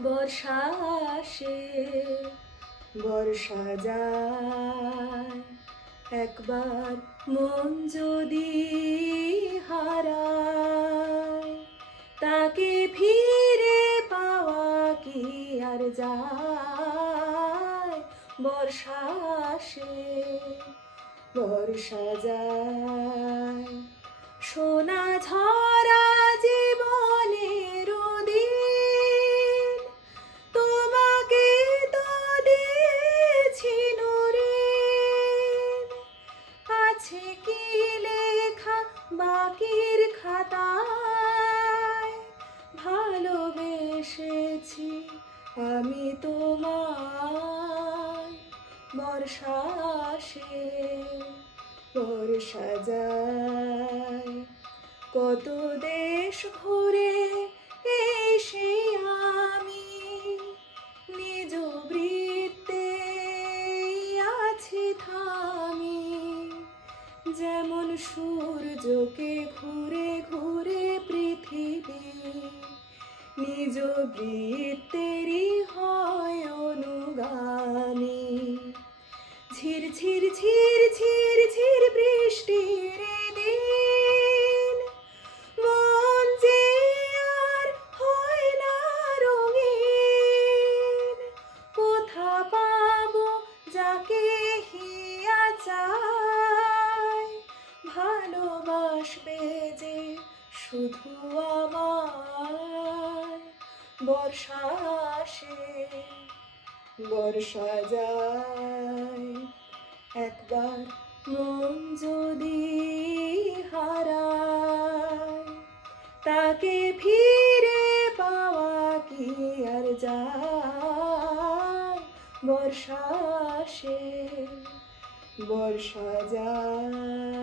বর্ষা আসে, বর্ষা যায়। একবার মন যদি হারায়, তাকে ফিরে পাওয়া কি আর যায়? বর্ষা আসে, বর্ষা যায়। বাকির খাতায় ভালোবেসেছি আমি তোমার বর্ষা আসে বর্ষা যায় কত দেশ ঘুরে সূর্যকে ঘুরে ঘুরে পৃথিবী, নিজ বৃত্তেরই হয় অনুগামী। ঝির ঝির ঝির ঝির ঝির বৃষ্টির দিন, মন যে আর হয় না রঙিন। কোথা পাবো যাকে হিয়া চায়? ভালোবাসবে যে শুধু আমার। বর্ষা আসে, বর্ষা যায়। একবার মন যদি হারায়, তাকে ফিরে পাওয়া কি আর যায়? বর্ষা আসে, বর্ষা যায়।